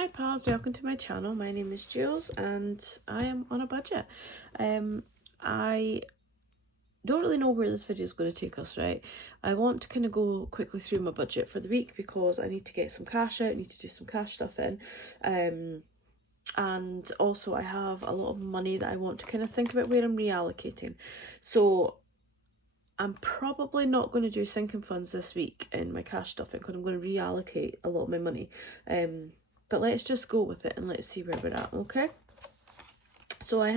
Hi pals, welcome to my channel. My name is Jules and I am on a budget. I don't really know where this video is going to take us, right? I want to kind of go quickly through my budget for the week because I need to get some cash out, I need to do some cash stuff in. And also I have a lot of money that I want to kind of think about where I'm reallocating. So I'm probably not going to do sinking funds this week in my cash stuffing because I'm going to reallocate a lot of my money. But let's just go with it and let's see where we're at, okay? So I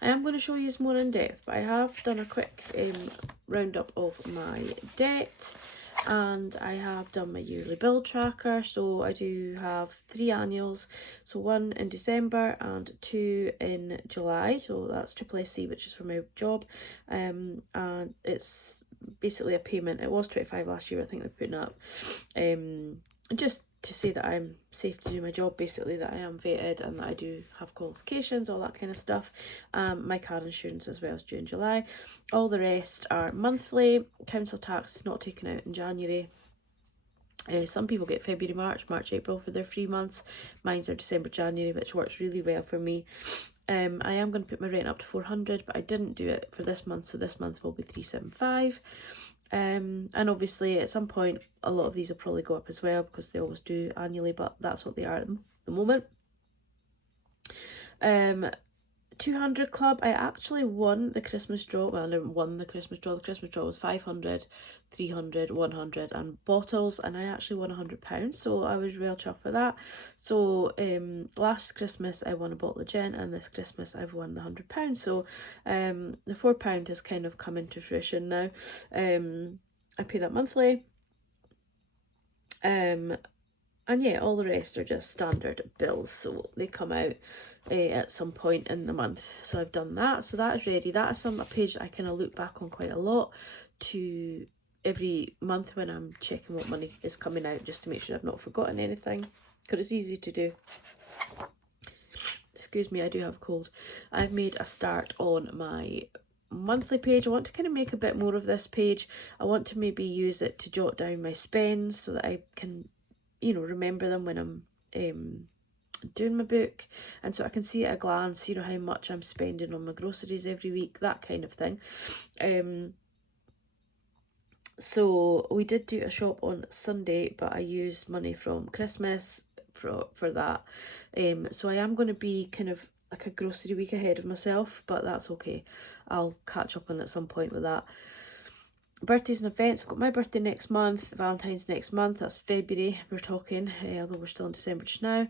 am going to show you more in depth, but I have done a quick roundup of my debt, and I have done my yearly bill tracker. So I do have 3 annuals, so 1 in December and 2 in July. So that's SSC, which is for my job, and it's basically a payment. It was 25 last year, I think they're putting up, just to say that I'm safe to do my job, basically, that I am vetted and that I do have qualifications, all that kind of stuff. My car insurance as well is due in July. All the rest are monthly. Council tax is not taken out in January. Some people get February, March, April for their 3 months. Mine's are December, January, which works really well for me. I am going to put my rent up to 400, but I didn't do it for this month, so this month will be 375. And obviously at some point a lot of these will probably go up as well because they always do annually, but that's what they are at the moment. 200 club, I actually won the Christmas draw. Well, I never won the Christmas draw. The Christmas draw was 500, 300, 100 and bottles, and I actually won £100, so I was real chuffed for that. So last Christmas I won a bottle of gin, and this Christmas I've won the £100, so the £4 has kind of come into fruition now. I pay that monthly, and yeah, all the rest are just standard bills, so they come out at some point in the month. So I've done that, so that is ready. That is a page I kind of look back on quite a lot to every month when I'm checking what money is coming out, just to make sure I've not forgotten anything, because it's easy to do. Excuse me, I do have a cold. I've made a start on my monthly page. I want to kind of make a bit more of this page. I want to maybe use it to jot down my spends so that I can, you know, remember them when I'm doing my book, and so I can see at a glance, you know, how much I'm spending on my groceries every week, that kind of thing. So we did do a shop on Sunday, but I used money from Christmas for that. So I am going to be kind of like a grocery week ahead of myself, but that's okay. I'll catch up on at some point with that. Birthdays and events, I've got my birthday next month, Valentine's next month, that's February we're talking, although we're still in December just now.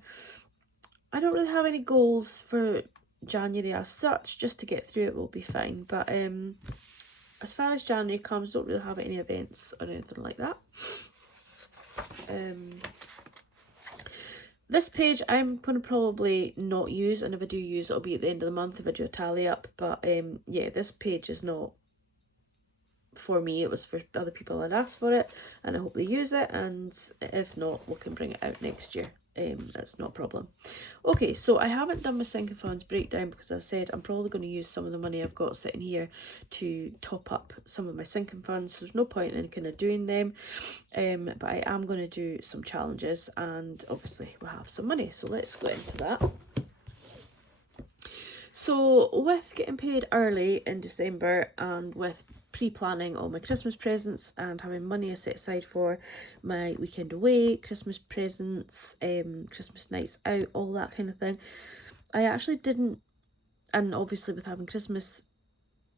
I don't really have any goals for January as such, just to get through it will be fine, but as far as January comes, don't really have any events or anything like that. This page I'm going to probably not use, and if I do use it, it'll be at the end of the month if I do a tally up, but yeah, this page is not for me, it was for other people that asked for it, and I hope they use it, and if not, we can bring it out next year. That's not a problem. Okay, so I haven't done my sinking funds breakdown because I said I'm probably going to use some of the money I've got sitting here to top up some of my sinking funds, so there's no point in kind of doing them, but I am going to do some challenges, and obviously we'll have some money, so let's go into that. So with getting paid early in December, and with pre-planning all my Christmas presents and having money set aside for my weekend away, Christmas presents, Christmas nights out, all that kind of thing, I actually didn't, and obviously with having Christmas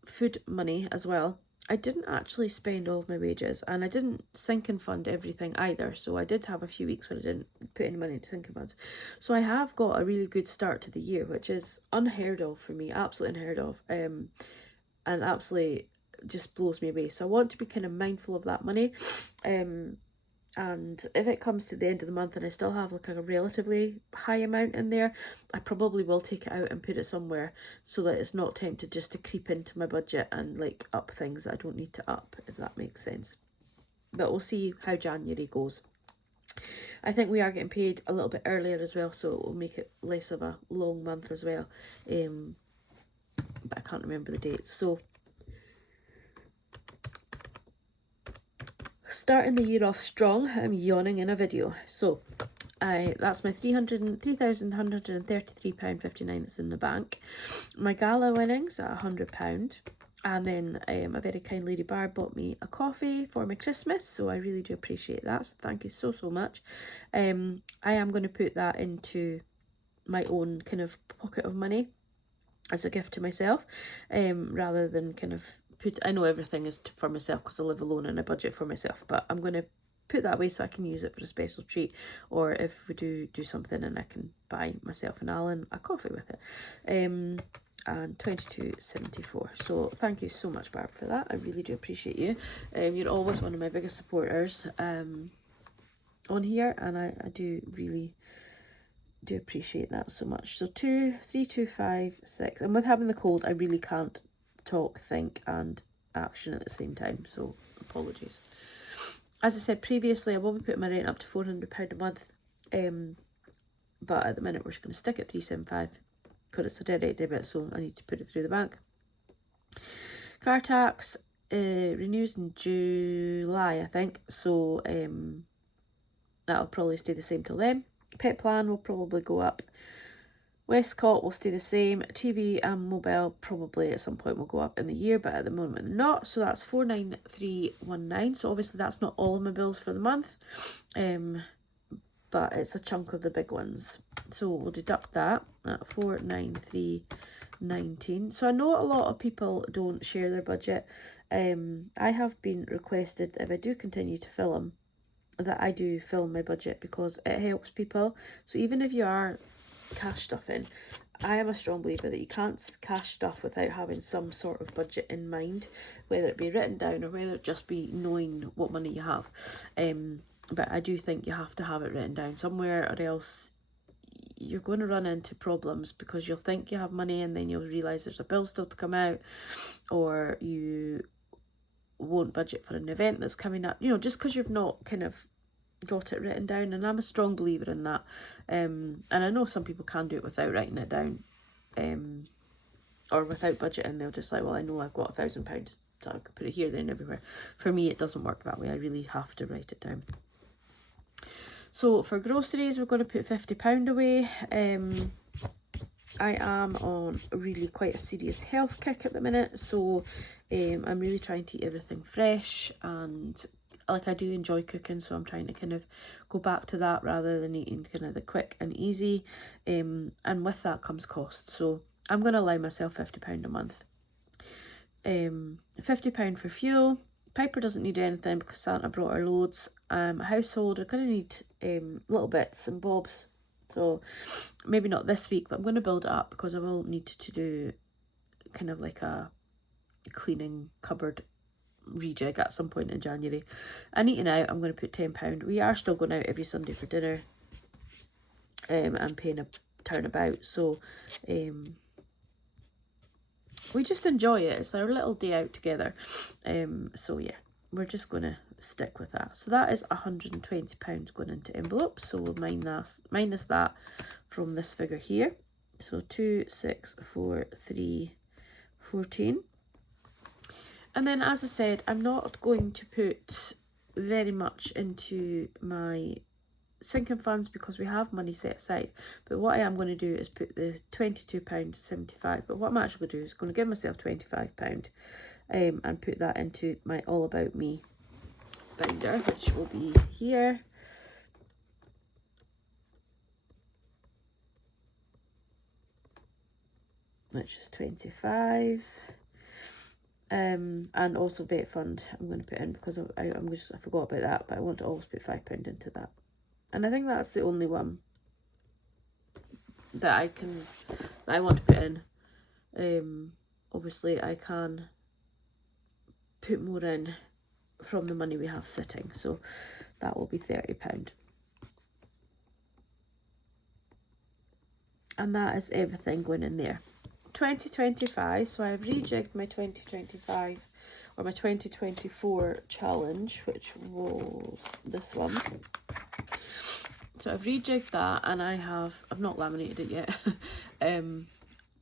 food money as well, I didn't actually spend all of my wages, and I didn't sink and fund everything either. So I did have a few weeks where I didn't put any money into sinking funds. So I have got a really good start to the year, which is unheard of for me, absolutely unheard of, and absolutely just blows me away. So I want to be kind of mindful of that money, and if it comes to the end of the month and I still have like a relatively high amount in there, I probably will take it out and put it somewhere so that it's not tempted just to creep into my budget and like up things that I don't need to up, if that makes sense. But we'll see how January goes. I think we are getting paid a little bit earlier as well, so it will make it less of a long month as well, but I can't remember the dates. So starting the year off strong, I'm yawning in a video. So that's my £3,133.59 that's in the bank. My gala winnings at £100. And then a very kind lady bar bought me a coffee for my Christmas, so I really do appreciate that. So thank you so much. I am going to put that into my own kind of pocket of money as a gift to myself, rather than kind of I know everything is for myself because I live alone and I budget for myself, but I'm going to put that away so I can use it for a special treat, or if we do something and I can buy myself and Alan a coffee with it. And 22.74. So thank you so much, Barb, for that. I really do appreciate you. You're always one of my biggest supporters on here, and I do really do appreciate that so much. So 2, 3, 2, 5, 6. And with having the cold, I really can't talk, think, and action at the same time. So apologies. As I said previously, I will be putting my rent up to £400 a month. But at the minute, we're just going to stick at 375 because it's a direct debit, so I need to put it through the bank. Car tax renews in July, I think. So that'll probably stay the same till then. Pet plan will probably go up. Westcott will stay the same. TV and mobile probably at some point will go up in the year, but at the moment not. So that's 49319. So obviously that's not all of my bills for the month, but it's a chunk of the big ones. So we'll deduct that at 49319. So I know a lot of people don't share their budget. I have been requested, if I do continue to film, that I do film my budget because it helps people. So even if you are cash stuffing, I am a strong believer that you can't cash stuff without having some sort of budget in mind, whether it be written down or whether it just be knowing what money you have. But I do think you have to have it written down somewhere, or else you're going to run into problems because you'll think you have money and then you'll realise there's a bill still to come out, or you won't budget for an event that's coming up, just because you've not kind of got it written down. And I'm a strong believer in that. And I know some people can do it without writing it down, or without budgeting. They'll just like, well, I know I've got £1,000, so I can put it here, there and everywhere. For me, it doesn't work that way. I really have to write it down. So for groceries, we're going to put £50 away. I am on really quite a serious health kick at the minute, so I'm really trying to eat everything fresh, and I do enjoy cooking, so I'm trying to kind of go back to that rather than eating kind of the quick and easy, and with that comes cost. So I'm going to allow myself £50 a month. £50 for fuel. Piper doesn't need anything because Santa brought her loads. Household are going to need little bits and bobs, so maybe not this week, but I'm going to build it up because I will need to do kind of like a cleaning cupboard rejig at some point in January. And eating out, I'm going to put £10. We are still going out every Sunday for dinner, and paying a turnabout, so we just enjoy it. It's our little day out together. So yeah, we're just going to stick with that. So that is £120 going into envelopes. So we'll minus that from this figure here. So 2,643.14. And then, as I said, I'm not going to put very much into my sinking funds because we have money set aside. But what I am going to do is put the £22.75. But what I'm actually going to do is going to give myself £25, and put that into my All About Me binder, which will be here. Which is 25. And also vet fund I'm going to put in because I forgot about that, but I want to always put £5 into that. And I think that's the only one that I want to put in. Obviously I can put more in from the money we have sitting, so that will be £30. And that is everything going in there. 2025, so I've rejigged my 2025 or my 2024 challenge, which was this one. So I've rejigged that, and I've not laminated it yet.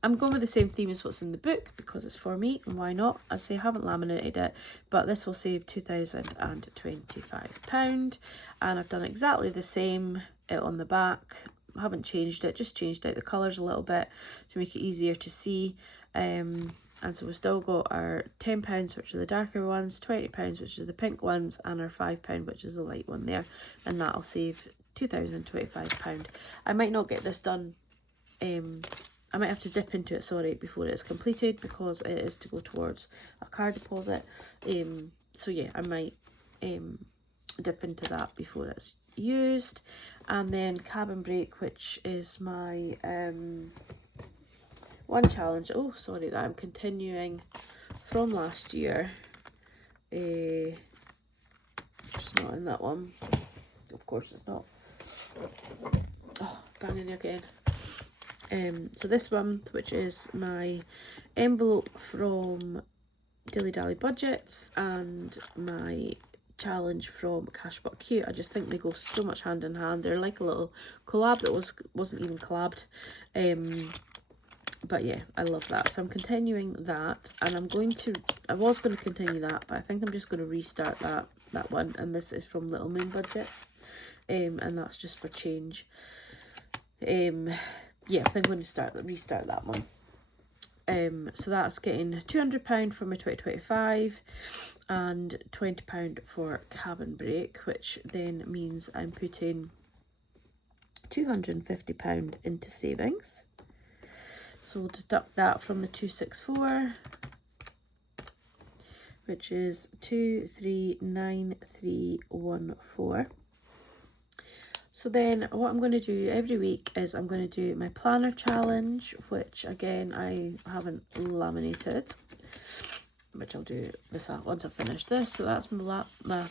I'm going with the same theme as what's in the book because it's for me, and why not? I say I haven't laminated it, but this will save £2,025, and I've done exactly the same it on the back. I haven't changed it, just changed out the colours a little bit to make it easier to see. And so we've still got our £10, which are the darker ones, £20, which are the pink ones, and our £5, which is the light one there. And that'll save £2,025. I might not get this done. I might have to dip into it, sorry, before it's completed, because it is to go towards a car deposit. So yeah, I might dip into that before it's used. And then cabin brake, which is my one challenge, oh sorry, that I'm continuing from last year. It's not in that one, of course it's not. Oh, banging again. So this one, which is my envelope from Dilly Dally Budgets and my challenge from Cash But Cute. I just think they go so much hand in hand. They're like a little collab that wasn't even collabed. But yeah, I love that. So I'm continuing that, and I was going to continue that, but I think I'm just going to restart that one. And this is from Little Moon Budgets, and that's just for change. Yeah, I think I'm going to restart that one. So that's getting £200 for my 2025 and £20 for cabin brake, which then means I'm putting £250 into savings. So we'll deduct that from the 264, which is 239314. So then what I'm going to do every week is I'm going to do my planner challenge, which again I haven't laminated, which I'll do this once I've finished this. So that's my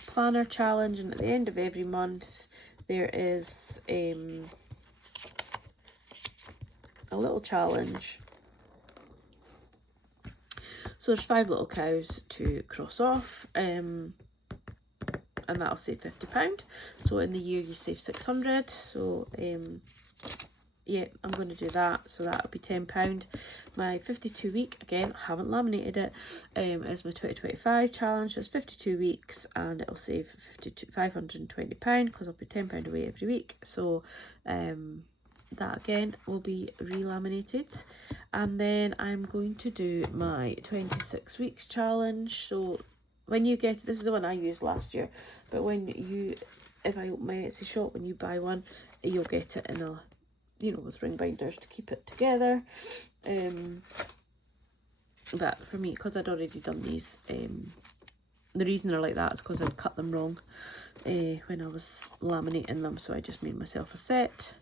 planner challenge, and at the end of every month there is a little challenge. So there's 5 little cows to cross off, and that'll save £50. So in the year you save 600. So yeah, I'm going to do that. So that'll be £10. My 52 week, again, I haven't laminated it, is my 2025 challenge. So it's 52 weeks and it'll save £520 because I'll put £10 away every week. So that again will be relaminated. And then I'm going to do my 26 weeks challenge. So when you get, this is the one I used last year, but if I open my Etsy shop, when you buy one, you'll get it in a, with ring binders to keep it together. But for me, because I'd already done these, the reason they're like that is because I'd cut them wrong when I was laminating them, so I just made myself a set.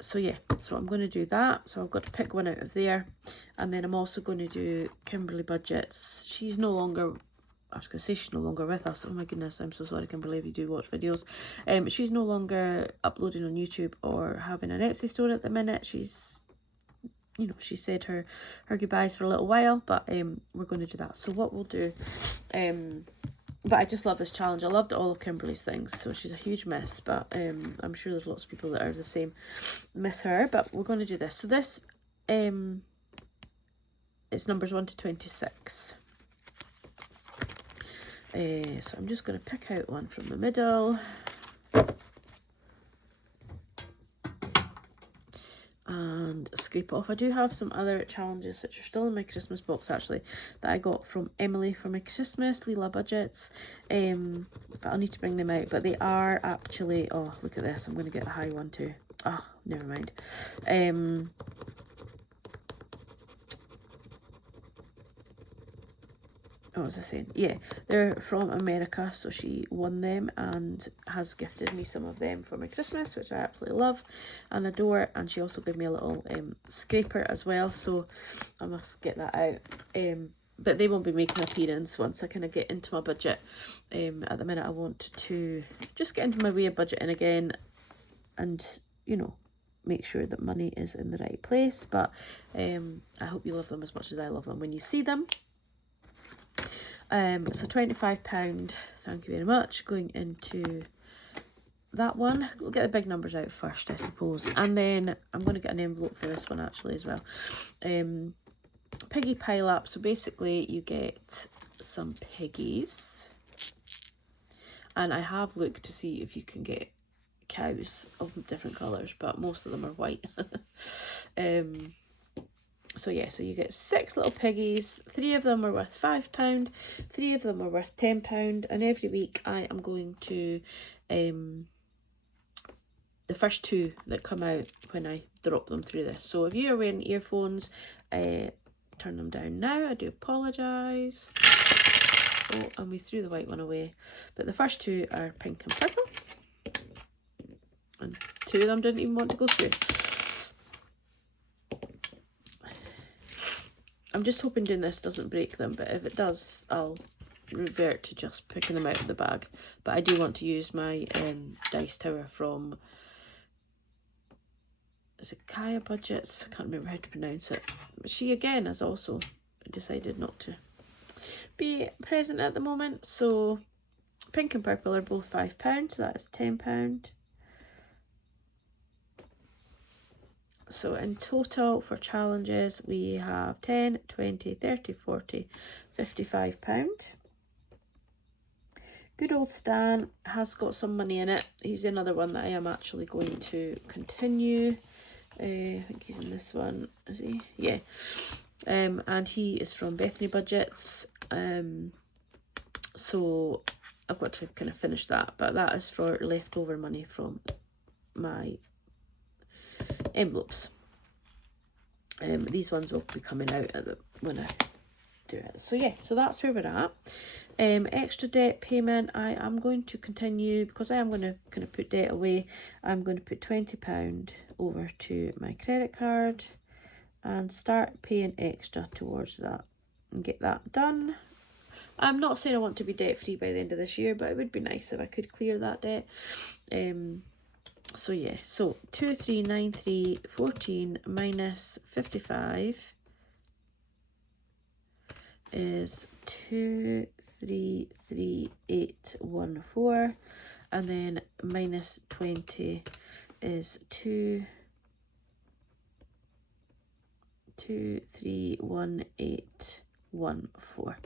So yeah, so I'm going to do that. So I've got to pick one out of there, and then I'm also going to do Kimberly Budgets. She's no longer, I was going to say she's no longer with us. Oh my goodness, I'm so sorry, Kimberly, if you do watch videos. She's no longer uploading on YouTube or having an Etsy store at the minute. She's, she said her goodbyes for a little while, but we're going to do that. So what we'll do, but I just love this challenge. I loved all of Kimberly's things, so she's a huge miss, but I'm sure there's lots of people that are the same, miss her, but we're going to do this. So this, it's numbers 1 to 26. So I'm just going to pick out one from the middle. And scrape off. I do have some other challenges which are still in my Christmas box actually, that I got from Emily for my Christmas, Leela Budgets. But I'll need to bring them out. But they are actually, oh look at this, I'm going to get the high one too. Oh, never mind. What was I saying? Yeah, they're from America, so she won them and has gifted me some of them for my Christmas, which I absolutely love and adore. And she also gave me a little scraper as well, so I must get that out. But they won't be making an appearance once I kind of get into my budget. At the minute I want to just get into my way of budgeting again and, make sure that money is in the right place. But I hope you love them as much as I love them when you see them. So £25, thank you very much, going into that one. We'll get the big numbers out first, I suppose, and then I'm going to get an envelope for this one actually as well. Piggy pile up. So basically you get some piggies, and I have looked to see if you can get cows of different colours, but most of them are white. So yeah, so you get 6 little piggies. 3 of them are worth £5, 3 of them are worth £10, and every week I am going to the first 2 that come out when I drop them through this. So if you are wearing earphones, turn them down now. I do apologise. Oh, and we threw the white one away. But the first 2 are pink and purple. And 2 of them didn't even want to go through. I'm just hoping doing this doesn't break them, but if it does, I'll revert to just picking them out of the bag. But I do want to use my dice tower from, is it Kaya Budgets? I can't remember how to pronounce it. But she again has also decided not to be present at the moment. So pink and purple are both £5, so that is £10. So in total for challenges, we have 10, 20, 30, 40, £55. Good old Stan has got some money in it. He's another one that I am actually going to continue. I think he's in this one, is he? Yeah. And he is from Bethany Budgets. So I've got to kind of finish that, but that is for leftover money from my envelopes. These ones will be coming out when I do it. So yeah, so that's where we're at. Extra debt payment, I am going to continue, because I am going to kind of put debt away. I'm going to put £20 over to my credit card and start paying extra towards that and get that done. I'm not saying I want to be debt free by the end of this year, but it would be nice if I could clear that debt. So yeah, so 239314 minus 55 is 233,814, and then minus 20 is 233,1814.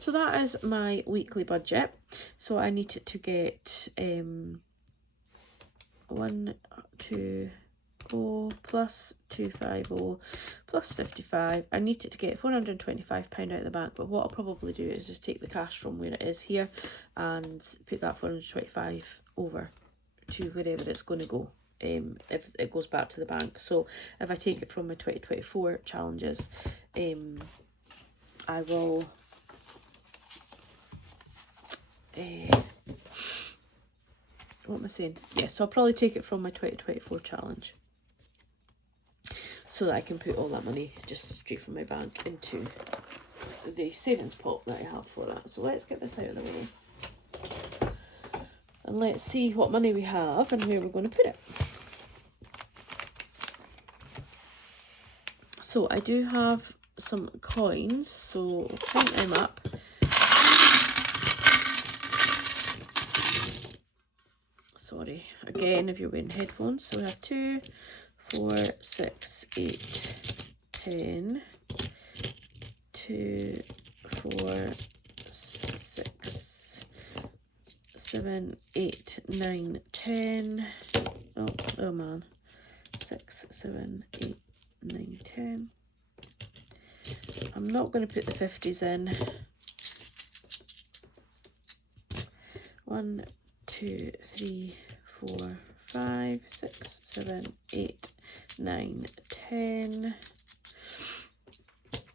So that is my weekly budget. So I need to get 120 plus 250 plus 55. I need it to get £425 out of the bank, but what I'll probably do is just take the cash from where it is here and put that 425 over to wherever it's going to go, if it goes back to the bank. So if I take it from my 2024 challenges, I will what am I saying? Yeah, so I'll probably take it from my 2024 challenge so that I can put all that money just straight from my bank into the savings pot that I have for that. So let's get this out of the way and let's see what money we have and where we're going to put it. So I do have some coins, so we'll count them up. Sorry, again, if you're wearing headphones. So we have 2, 4, 6, 8, 10, 2, 4, 6, 7, 8, 9, 10. Oh man. 6, 7, 8, 9, 10. I'm not going to put the 50s in. 1, 2, 3, 4, 5, 6, 7, 8, 9, 10.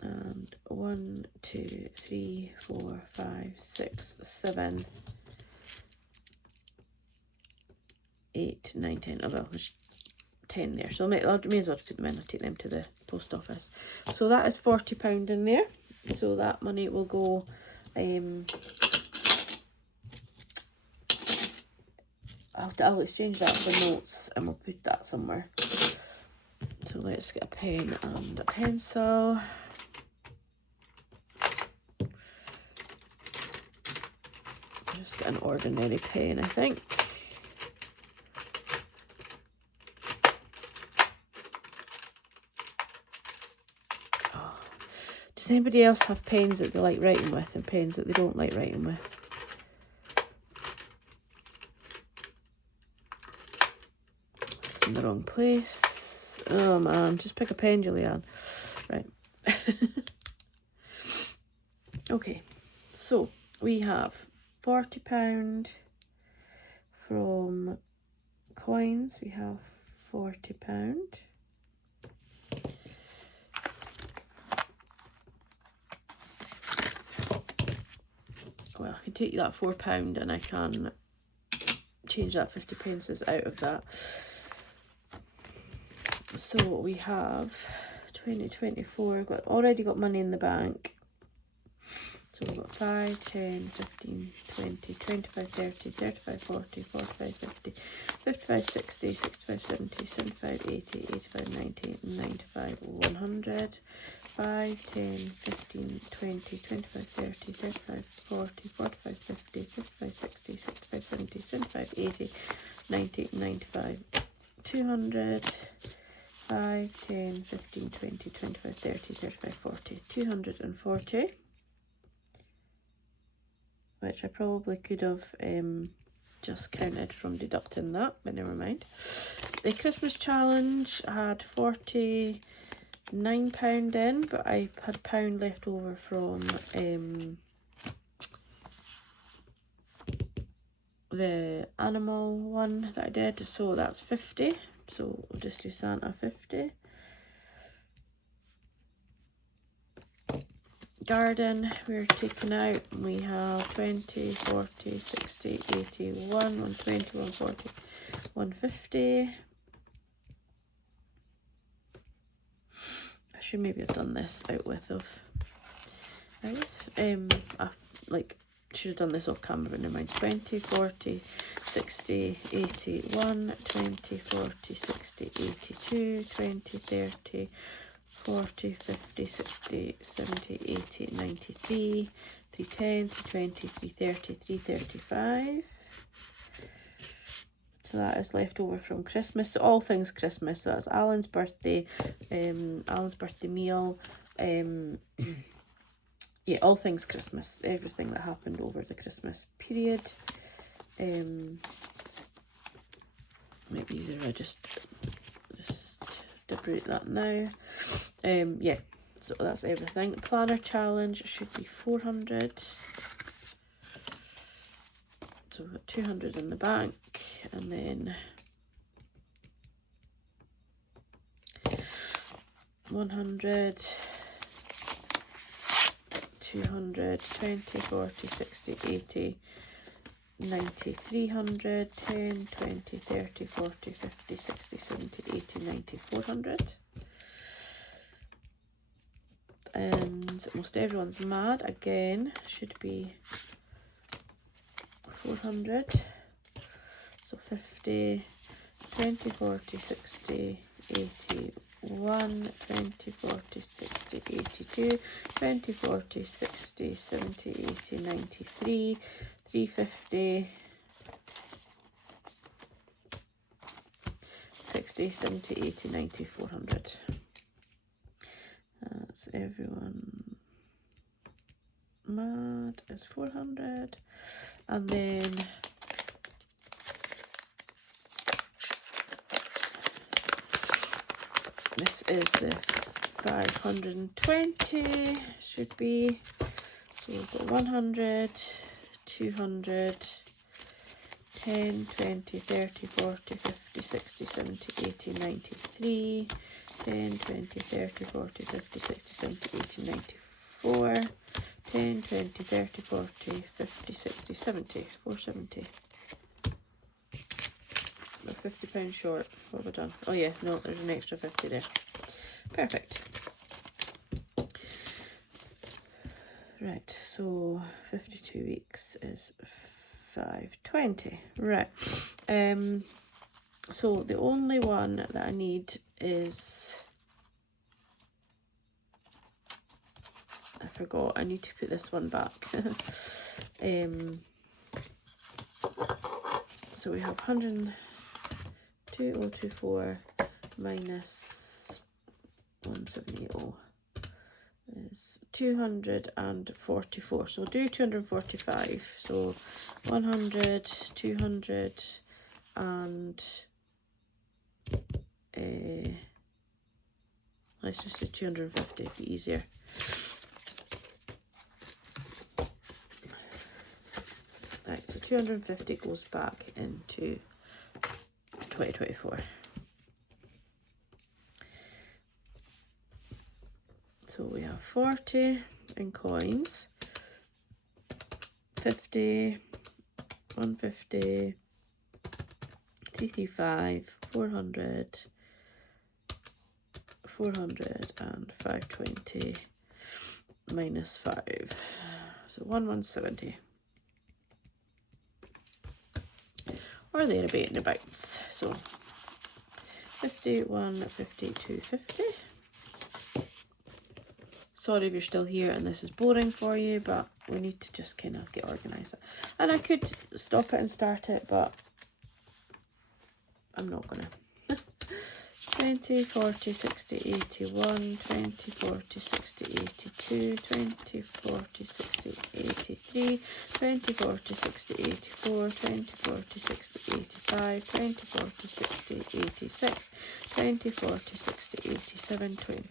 And 1, 2, 3, 4, 5, 6, 7, 8, 9, 10. Oh well, there's 10 there. So I may as well just put them in. I'll take them to the post office. So that is £40 in there. So that money will go I'll exchange that for notes and we'll put that somewhere. So let's get a pen and a pencil. Just get an ordinary pen, I think. Oh. Does anybody else have pens that they like writing with and pens that they don't like writing with? place. Oh man, just pick a pen, Julianne. Right. Okay, so we have £40 from coins. We have £40. Well, I can take that £4 and I can change that 50 pences out of that. So we have 2024, already got money in the bank. So we've got 5, 10, 15, 20, 25, 30, 35, 40, 45, 50, 55, 60, 65, 70, 75, 80, 85, 90, 95, 100. 5, 10, 15, 20, 25, 30, 35, 40, 45, 50, 55, 60, 65, 70, 75, 80, 90, 95, 200. 5, 10, 15, 20, 25, 30, 35, 40, 240. Which I probably could have just counted from deducting that, but never mind. The Christmas challenge had £49 in, but I had £1 left over from the animal one that I did, so that's 50. So we'll just do Santa 50. Garden, we're taking out, we have 20, 40, 60, 80, 120, 140, 150. I should maybe have done this out with should have done this off camera, but never mind. 20, 40, 60, 80, 120, 40, 60, 82, 20, 30, 40, 50, 60, 70, 80, 93, 310, 320, 330, 335. So that is left over from Christmas. So all things Christmas. So that's Alan's birthday meal. Yeah, all things Christmas. Everything that happened over the Christmas period. Might be easier. I just separate that now. Yeah, so that's everything. The planner challenge should be 400. So we've got 200 in the bank, and then 100, 200, 20, 40, 60, 80, 90, 300, 10, 20, 30, 40, 50, 60, 70, 80, 90, 400. And most everyone's mad again should be 400. So 50, 20, 40, 60, 80, 1, 20, 40, 60, 82, 20, 40, 60, 70, 80, 93, 350, 60, 70, 80, 90, 400. That's everyone mad is 400. And then this is the 520 should be. So we've got 100, 200, 10, 20, 30, 40, 50, 60, 70, 80, 93, 10, 20, 30, 40, 50, 60, 70, 80, 94, 10, 20, 30, 40, 50, 60, 70, 470. We're £50 short. What have I done? Oh yeah, no, there's an extra 50 there. Perfect. Right, so 52 weeks is 520. Right. So the only one that I need is, I forgot, I need to put this one back. So we have 102,024 minus 1780 is 244. So we'll do 245. So 100, 200, and let's just do 250, it'd be easier. Right, so 250 goes back into 2024. So we have 40 in coins, 50, 150, 335, 400, 400 and 520 minus 5. So 1170. Or thereabouts. So 51, 52, 50. Sorry if you're still here and this is boring for you, but we need to just kind of get organised. And I could stop it and start it, but I'm not gonna. 20, 40, 60, 81, 20, 40, 60, 82, 20, 40, 60, 83, 20, 40, 60, 84, 20, 40, 60, 85, 20, 40, 60, 86, 20, 40, 60, 87, 20.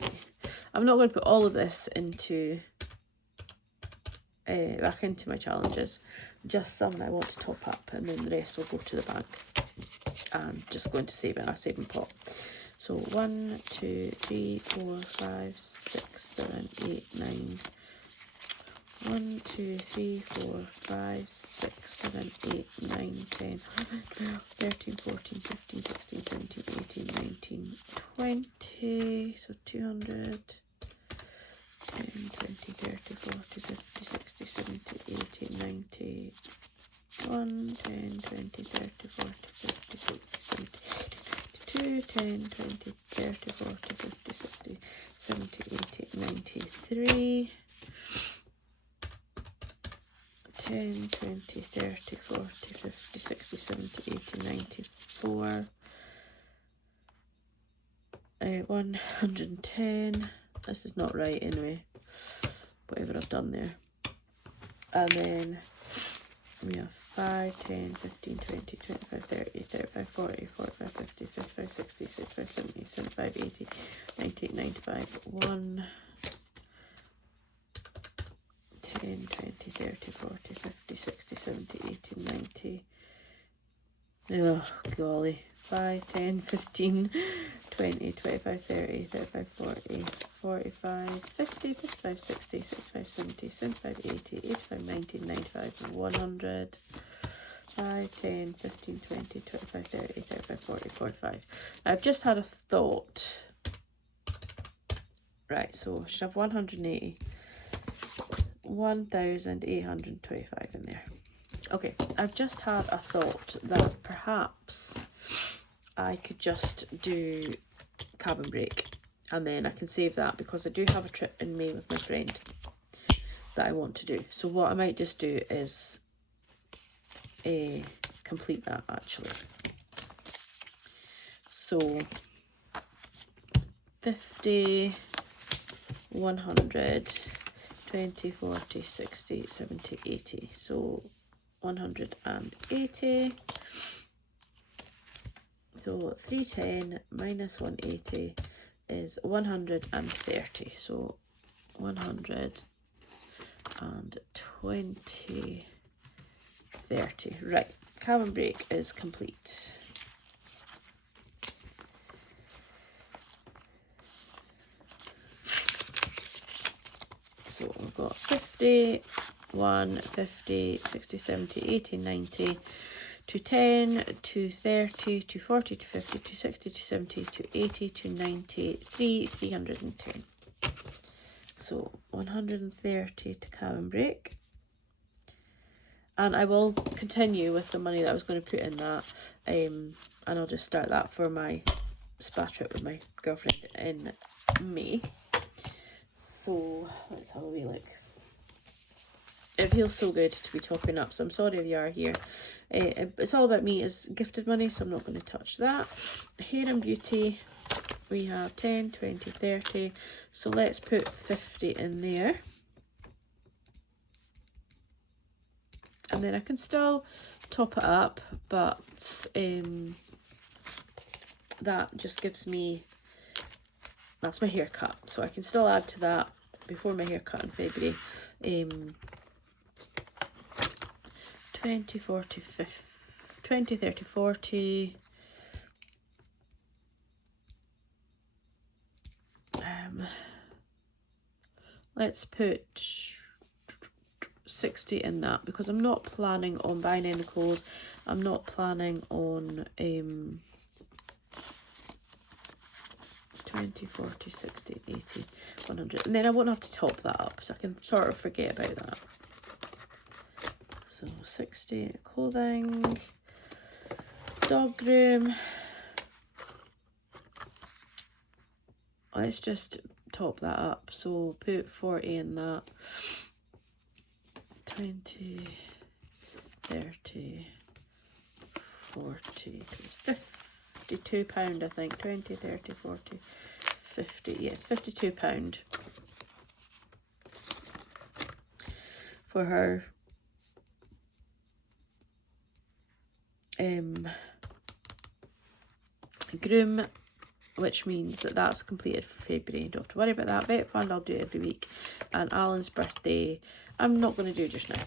I'm not going to put all of this into back into my challenges, just some I want to top up, and then the rest will go to the bank and just going to save it in a saving pot. So 1, 2, 3, 4, 5, 6, 7, 8, 9. 1, 2, 3, 4, 5, 6, 7, 8, 9, 10, 12, 13, 14, 15, 16, 17, 18, 19, 20. So 200. 10, 20, 30, 40, 50, 60, 70, 80, 90, 1, 10, 20, 30, 40, 50, 60, 70, 82, 10, 20, 30, 40, 50, 60, 70, 80, 93, 10, 20, 30, 40, 50, 60, 70, 80, 94, 110. This is not right anyway, whatever I've done there. And then we have 5, 10, 15, 20, 25, 30, 35, 40, 45, 50, 55, 60, 65, 70, 75, 80, 90, 95, 1, 10, 20, 30, 40, 50, 60, 70, 80, 90. Oh, golly. 5, 10, 15, 20, 25, 30, 35, 40, 45, 50, 55, 60, 65, 70, 75, 80, 85, 90, 95, 100. 5, 10, 15, 20, 25, 30, 35, 40, 45. I've just had a thought. Right, so I should have 180. 1,825 in there. Okay, I've just had a thought that perhaps I could just do cabin break and then I can save that because I do have a trip in May with my friend that I want to do. So what I might just do is complete that actually. So 50, 100, 20, 40, 60, 70, 80. So 180. So 310 minus 180 is 130. So 120, 30. Right, cabin break is complete. So we've got 50, 1, 50, 60, 70, 80, 90, 210, 230, 240, 250, 260, 270, 280, 290, 310. So 130 to cabin break. And I will continue with the money that I was going to put in that. And I'll just start that for my spa trip with my girlfriend in May. So let's have a wee look. It feels so good to be topping up, so I'm sorry if you are here. It's all about me is gifted money, so I'm not going to touch that. Hair and beauty, we have 10, 20, 30. So let's put 50 in there. And then I can still top it up, but that just gives me, that's my haircut, so I can still add to that before my haircut in February. 20, 40, 50, 20, 30, 40. Let's put 60 in that, because I'm not planning on buying any clothes. I'm not planning on 20, 40, 60, 80, 100. And then I won't have to top that up, so I can sort of forget about that. So 60 clothing, dog groom. Let's just top that up. So put 40 in that. 20, 30, 40. It's £52, I think. 20, 30, 40, 50. Yes, £52 for her groom, which means that that's completed for February. Don't have to worry about that. Vet fund I'll do every week, and Alan's birthday I'm not going to do just now.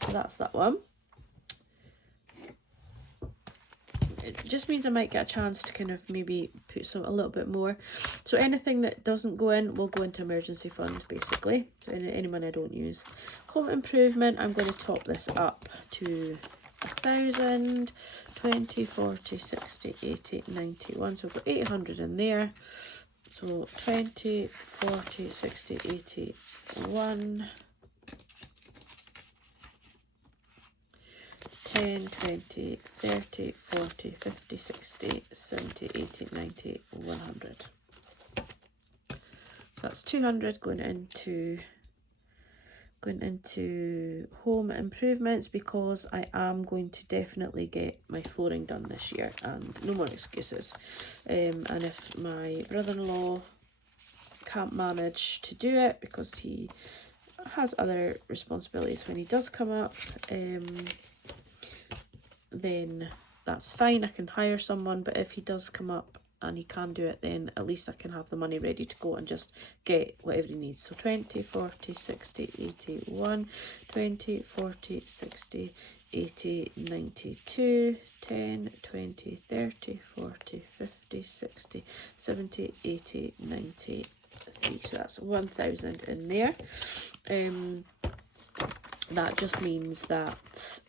So that's that one. It just means I might get a chance to kind of maybe put a little bit more. So anything that doesn't go in will go into emergency fund, basically. So any money I don't use. Home improvement, I'm going to top this up to 1,000, 20, 40, 60, 80, 91. So I've got 800 in there. So 20, 40, 60, 80, 1, 10, 20, 30, 40, 50, 60, 70, 80, 90, 100. So that's 200 going into home improvements, because I am going to definitely get my flooring done this year, and no more excuses. And if my brother-in-law can't manage to do it because he has other responsibilities when he does come up, then that's fine, I can hire someone. But if he does come up and he can do it, then at least I can have the money ready to go and just get whatever he needs. So 20, 40, 60, 80, 1, 20, 40, 60, 80, 92, 10, 20, 30, 40, 50, 60, 70, 80, 90, 3. So that's 1,000 in there. That just means that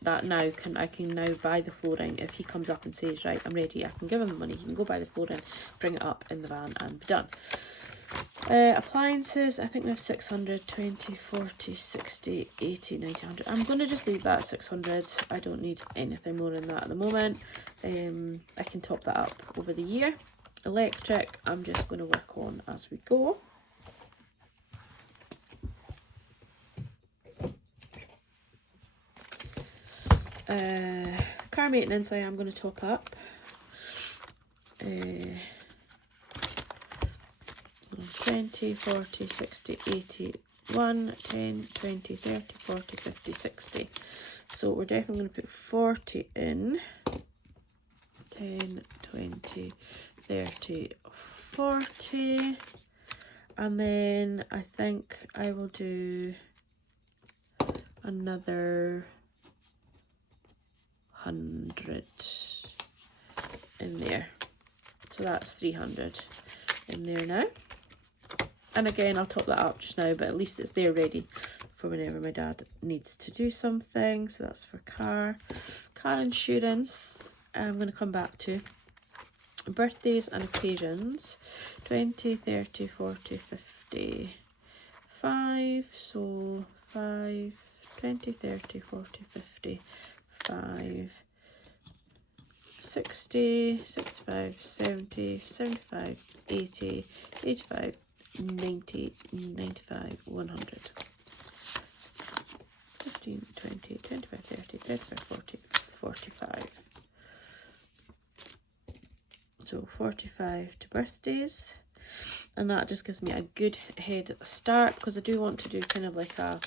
now I can now buy the flooring. If he comes up and says, right, I'm ready, I can give him the money. He can go buy the flooring, bring it up in the van, and be done. Appliances, I think we have 600, 20, 40, 60, 80, 90, 100. I'm going to just leave that at 600. I don't need anything more than that at the moment. I can top that up over the year. Electric, I'm just going to work on as we go. Car maintenance, I am going to top up. 20, 40, 60, 80, 1, 10, 20, 30, 40, 50, 60. So we're definitely going to put 40 in. 10, 20, 30, 40. And then I think I will do another 100 in there. So that's 300 in there now. And again, I'll top that up just now, but at least it's there ready for whenever my dad needs to do something. So that's for car insurance. I'm going to come back to birthdays and occasions. 20, 30, 40, 50, 5. So 5, 20, 30, 40, 50, 5, 60, 65, 70, 75, 80, 85, 90, 95, 100. 15, 20, 25, 30, 35, 40, 45. So 45 to birthdays. And that just gives me a good head start, because I do want to do kind of like a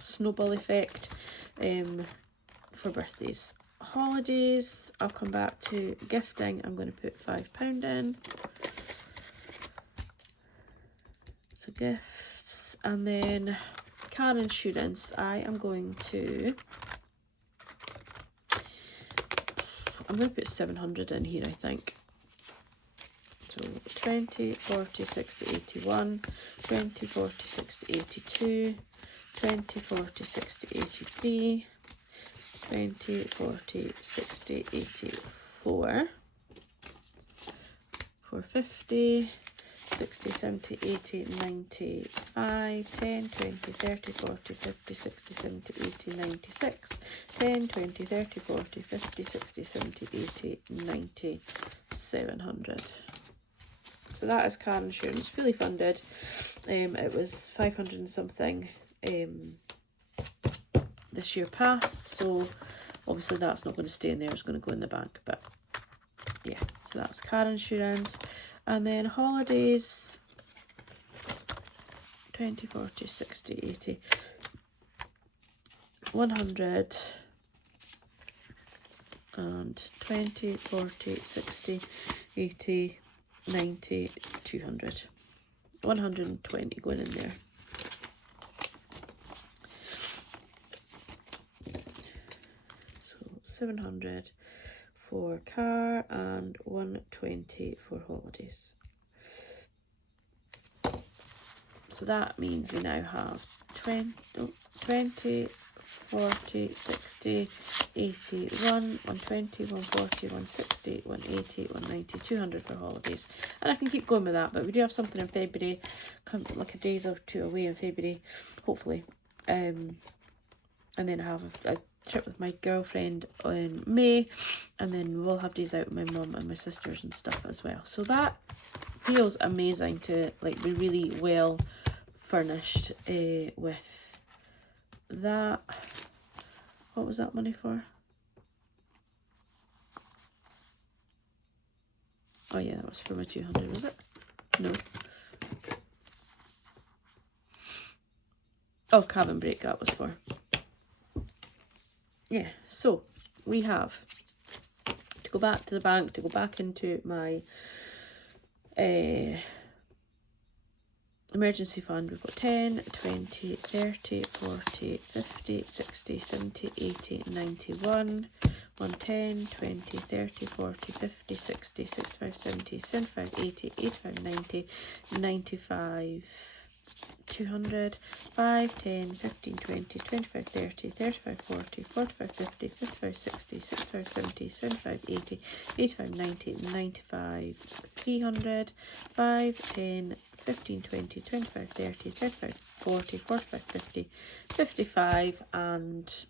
snowball effect for birthdays. holidays, I'll come back to gifting. I'm going to put £5 in. So gifts, and then car insurance, I'm going to put 700 in here, I think. So 20, 40, 60, 81, 20, 40, 60, 82, 20, 40, 60, 83, 20, 40, 60, 84, 450, 60, 70, 80, 95, 10, 20, 30, 40, 50, 60, 70, 80, 96, 10, 20, 30, 40, 50, 60, 70, 80, 90, 700. So that is car insurance, fully funded. It was 500 and something this year past, so obviously that's not going to stay in there, it's going to go in the bank. But yeah, so that's car insurance. And then holidays, 20, 40, 60, 80, 100, and 20, 40, 60, 80, 90, 200. 120 going in there. So 700 for car and 120 for holidays. So that means we now have 20, 40, 60, 80, 120, 140, 160, 180, 190, 200 for holidays. And I can keep going with that, but we do have something in February, like a days or two away in February, hopefully. And then I have a trip with my girlfriend in May, and then we'll have days out with my mum and my sisters and stuff as well. So that feels amazing to like be really well furnished with that. What was that money for? Oh yeah, that was for my 200, was it? No. Oh, cabin break that was for. Yeah, so we have to go back to the bank, to go back into my emergency fund. We've got 10, 20, 30, 40, 50, 60, 70, 80, 91, 110, 20, 30, 40, 50, 60, 65, 70, 75, 80, 85, 90, 95, 200, 5, 10, 15, 20, 25, 30, 35, 40, 45, 50, 55, 60, 65, 70, 75, 80, 85, 90, 95, 300, 5, 10, 15, 20, 25, 30, 35, 40, 45, 50, 55, and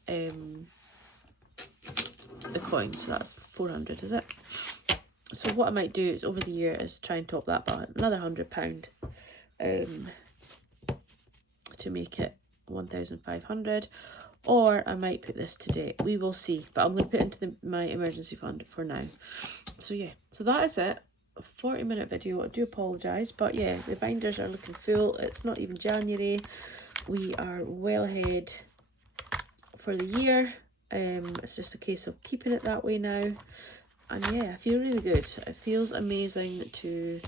the coins, so that's 400, is it? So what I might do is over the year is try and top that by another £100 to make it 1,500, or I might put this today. We will see, but I'm going to put it into my emergency fund for now. So yeah, so that is it. A 40-minute video. I do apologise, but yeah, the binders are looking full. It's not even January. We are well ahead for the year. It's just a case of keeping it that way now. And yeah, I feel really good. It feels amazing to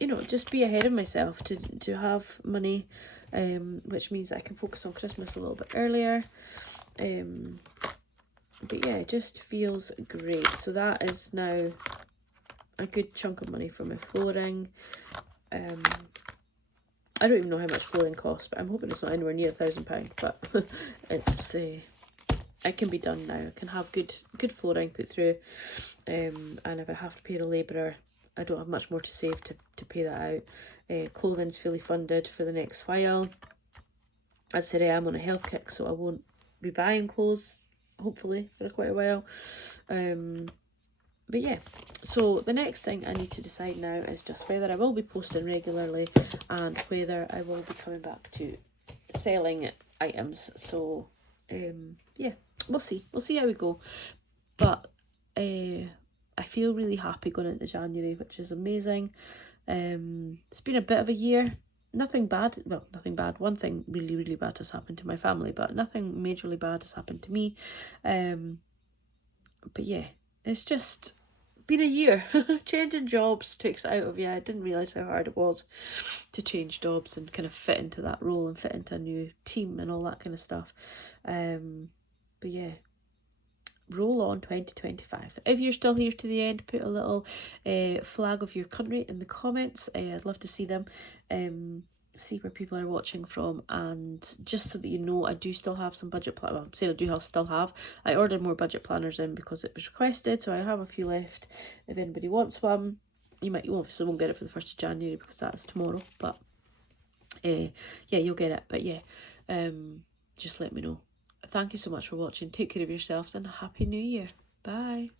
you know, just be ahead of myself, to have money, which means I can focus on Christmas a little bit earlier. But yeah, it just feels great. So that is now a good chunk of money for my flooring. I don't even know how much flooring costs, but I'm hoping it's not anywhere near £1,000. But it's it can be done now. I can have good flooring put through, and if I have to pay a labourer, I don't have much more to save to pay that out. Clothing's fully funded for the next while. As I said, I am on a health kick, so I won't be buying clothes, hopefully, for quite a while. But yeah, so the next thing I need to decide now is just whether I will be posting regularly and whether I will be coming back to selling items. So yeah, we'll see how we go. But I feel really happy going into January, which is amazing. It's been a bit of a year. nothing bad. Well, nothing bad. One thing really, really bad has happened to my family, but nothing majorly bad has happened to me. But yeah, it's just been a year. Changing jobs takes it out of you. I didn't realise how hard it was to change jobs and kind of fit into that role and fit into a new team and all that kind of stuff. But yeah, roll on 2025. If you're still here to the end, put a little flag of your country in the comments. I'd love to see them. See where people are watching from, and just so that you know, I do still have some budget plan. Well, I'm saying I do still have. I ordered more budget planners in because it was requested, so I have a few left. If anybody wants one, you obviously won't get it for the 1st of January because that's tomorrow. But yeah, you'll get it. But yeah, just let me know. Thank you so much for watching. Take care of yourselves and Happy New Year. Bye.